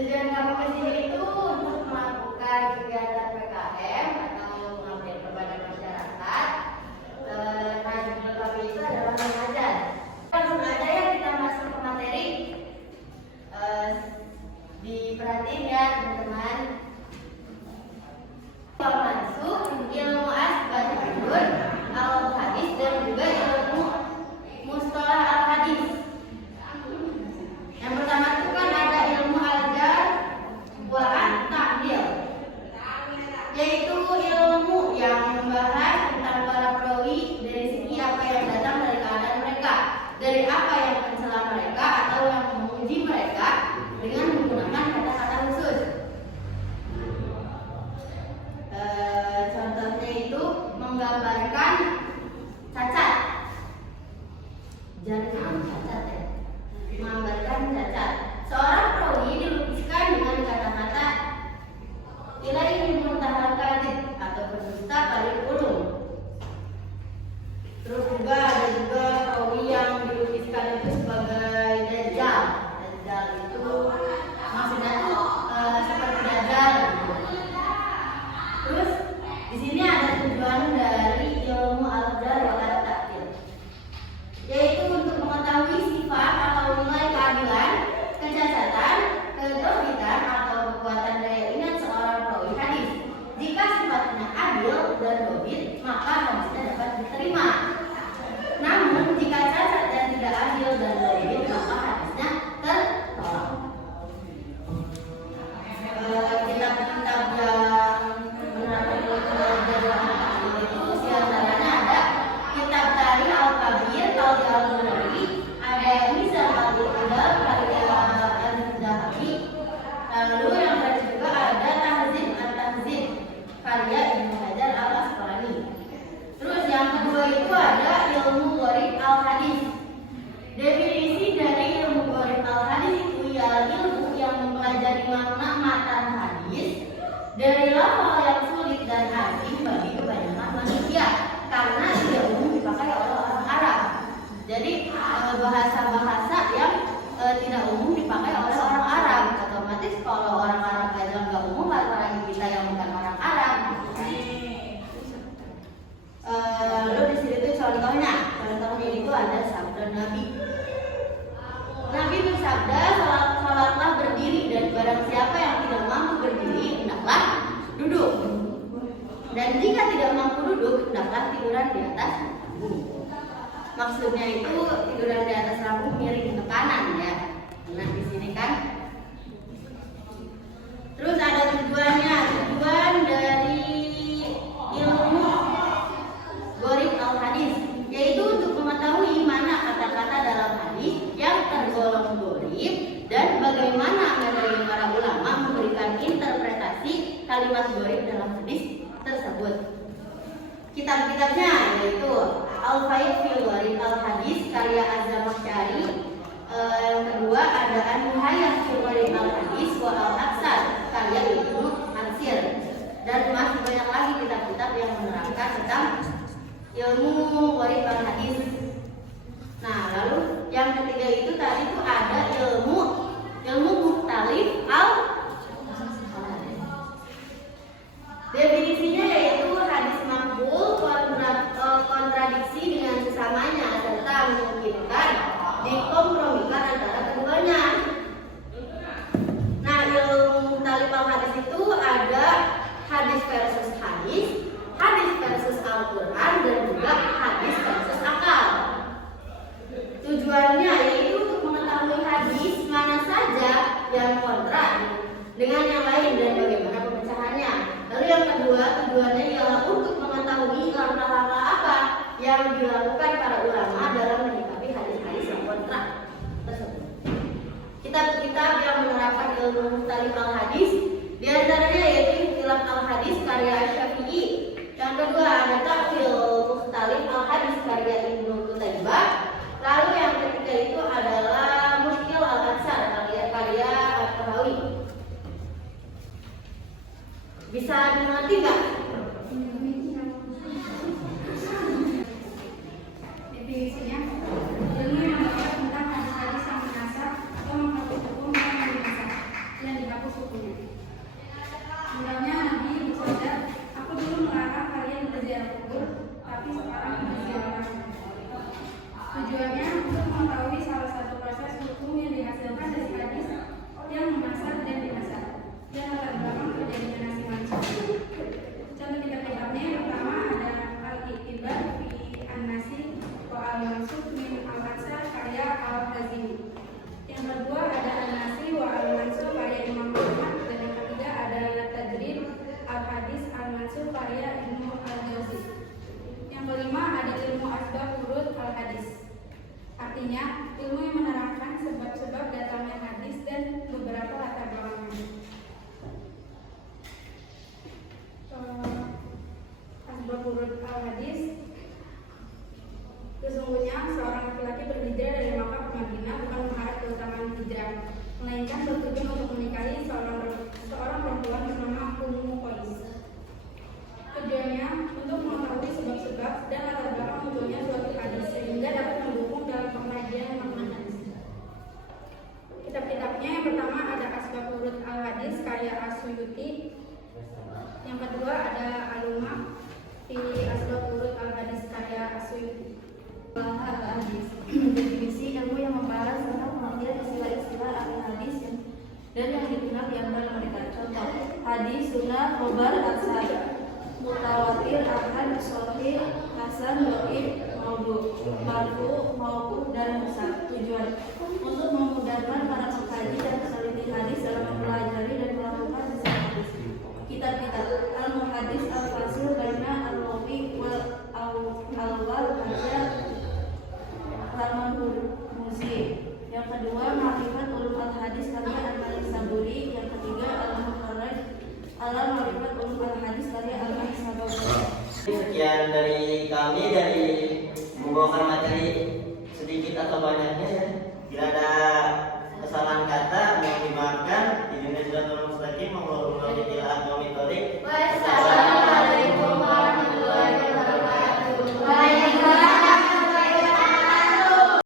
Tujuan kami ke sini itu untuk melakukan kegiatan PKM atau mengabdi kepada masyarakat. Tujuan kami itu adalah mengajar. Langsung aja ya kita masuk ke materi. Diperhatiin ya teman-teman. Masuk ilmu asbab nuzul, al-hadis dan juga ilmu mustalah al-hadis. Yang pertama itu kan ada ilmu al-jar wa at-ta'dil, yaitu ilmu yang membahas tentang para perawi dari segi apa yang datang dari keadaan mereka, dari apa yang mencela mereka atau yang menguji mereka dengan menggunakan kata-kata khusus. Contohnya itu menggambarkan cacat, jangan cacat ya, menggambarkan cacat. Seorang perawi dilukiskan dengan kata-kata ilaihi muntahal kadhib atau pendusta paling ulum. Terus juga ada juga perawi yang dilukiskan itu sebagai dajjal. Dajjal itu maksudnya tuh seperti dajjal. Terus di sini ada tujuan dari ilmu al-jar wa at-ta'dil, yaitu untuk mengetahui sifat atau nilai keadilan, kecacatan, kedobitan atau kekuatan daya ingat seorang perawi hadis. Jika sifatnya adil dan dobit, maka hadisnya dapat diterima. Namun jika cacat dan tidak adil dan dobit, maka hadisnya tertolak. Kitab-kitab yang menerapkan ilmu al-jar itu diantaranya ada kitab Tarikh al-Kabir Qadhi al-Munawi, ada Mizan al-Udal karya al-Zahabi. Lalu yang terakhir juga ada Tahzib at-Tahzib karya Ibnu Hajar al-Asqalani. Terus yang kedua itu ada ilmu gharib al-hadis. Definisi dari ilmu gharib al-hadis itu ialah ilmu yang mempelajari makna matan hadis dari lafal yang sulit dan asing bagi kebanyakan manusia karena tidak umum dipakai oleh orang Arab. Jadi bahasa-bahasa yang tidak umum dipakai oleh orang Arab, otomatis kalau orang Arab aja nggak umum, apalagi kita yang bukan orang Arab. Lalu di sini tuh contohnya itu ada sabda Nabi. Nabi bersabda, salatlah berdiri dan barang siapa yang tidak mampu berdiri hendaklah duduk. Dan jika tidak mampu duduk hendaklah tiduran di atas bumi. Maksudnya itu tiduran di atas rambut miring ke kanan ya. Nah di sini kan. Terus ada tujuannya, tujuan dari ilmu gharib al-hadis, yaitu untuk mengetahui mana kata-kata dalam hadis yang tergolong gharib dan bagaimana metode para ulama memberikan interpretasi kalimat gharib dalam hadis tersebut. Kitab-kitabnya yaitu Al-Faid fil Gharib al-Hadis karya Az-Zamakhsyari. Yang kedua ada An-Nihayah fil Gharib al-Hadis wa Al-Aqsar karya Ibnu Ansir. Dan masih banyak lagi kitab-kitab yang menerangkan tentang ilmu gharib al-hadis. Nah, lalu yang ketiga itu tadi itu ada ilmu mukhtalif al-hadis. Definisinya yaitu hadis maqbul, kontradiksi dengan sesamanya serta memungkinkan dikompromikan antara keduanya. Nah, ilmu mukhtalif al-hadis itu ada hadis versus hadis, hadis versus Al-Quran, yang dilakukan para ulama dalam menyikapi hadis-hadis yang kontra tersebut. Kitab-kitab yang menerapkan ilmu mukhtalif al-hadis di antaranya yaitu Ikhtilaf al-Hadis karya Asy-Syafi'i. Yang kedua ada Tafsir Mukhtalif al-Hadis karya Ibnu Qutaibah. Lalu yang ketiga itu adalah Mushkil al-Atsar karya At-Tahawi. Bisa dimengerti nggak? Definisinya, ilmu yang membahas tentang hadis-hadis yang menasab atau menghapus hukum yang dinasab dan dihapus hukumnya. Misalnya Nabi bersabda, aku dulu melarang kalian berziarah kubur, tapi sekarang berziarah. Tujuannya untuk mengetahui salah satu proses hukum yang dihasilkan dari hadis yang menasab dan dinasab dan latar belakang terjadinya nasib manusia. Contoh kitab-kitabnya yang pertama ada Al-Iqtibar fi An-Nasi wa Al-Mansukh min Al-Atsar karya Al-Hazimi. Yang kedua ada An-Nasi wa Al-Mansukh karya Imam Ahmad, dan yang ketiga ada Tadrib Al-Hadis Al-Mansukh karya Ibnu Al-Jauzi. Yang kelima ada ilmu asbab urut al-hadis. Artinya ilmu yang menerangkan sebab-sebab datangnya hadis dan beberapa latar belakangnya. Asbab urut al-hadis, sesungguhnya seorang laki-laki berhijrah dari Makkah ke Madinah bukan mengharap keutamaan hijrah, melainkan bertujuan untuk menikahi seorang perempuan bernama Ummu Qais. Tujuannya untuk mengetahui sebab-sebab dan latar belakang munculnya suatu hadis sehingga dapat mendukung dalam pengkajian makna hadis. Kitab-kitabnya yang pertama ada Asbab Urut Al-Hadis karya As-Suyuti. Yang kedua ada Al-Lumah fi Asbab Urut Al-Hadis karya As-Suyuti. Al-Hadis, definisi ilmu yang membahas tentang pengertian istilah-istilah ahli hadis dan yang dikenal di antara mereka. Contoh: hadis, sunnah, khobar, atsar, mutawatir, ahad, shahih, hasan, dhaif, maudhu, marfu, mauquf, dan mursal. Tujuan untuk memudahkan para pengkaji dan peneliti hadis dalam mempelajari dan melakukan riset hadis. Kitab-kitab Al-Muhaddis Al-Fasil baina Al-Rawi wal Awal karya Rahman Hurmuzi. Yang kedua Ma'rifat Ulum Al-Hadis karya Al-Saburi. Yang ketiga Al-Muharraj ala Ma'rifat Ulum Al-Hadis karya Al-Saburi. Sekian dari kami, dari membawakan materi sedikit atau banyaknya ya. Bila ada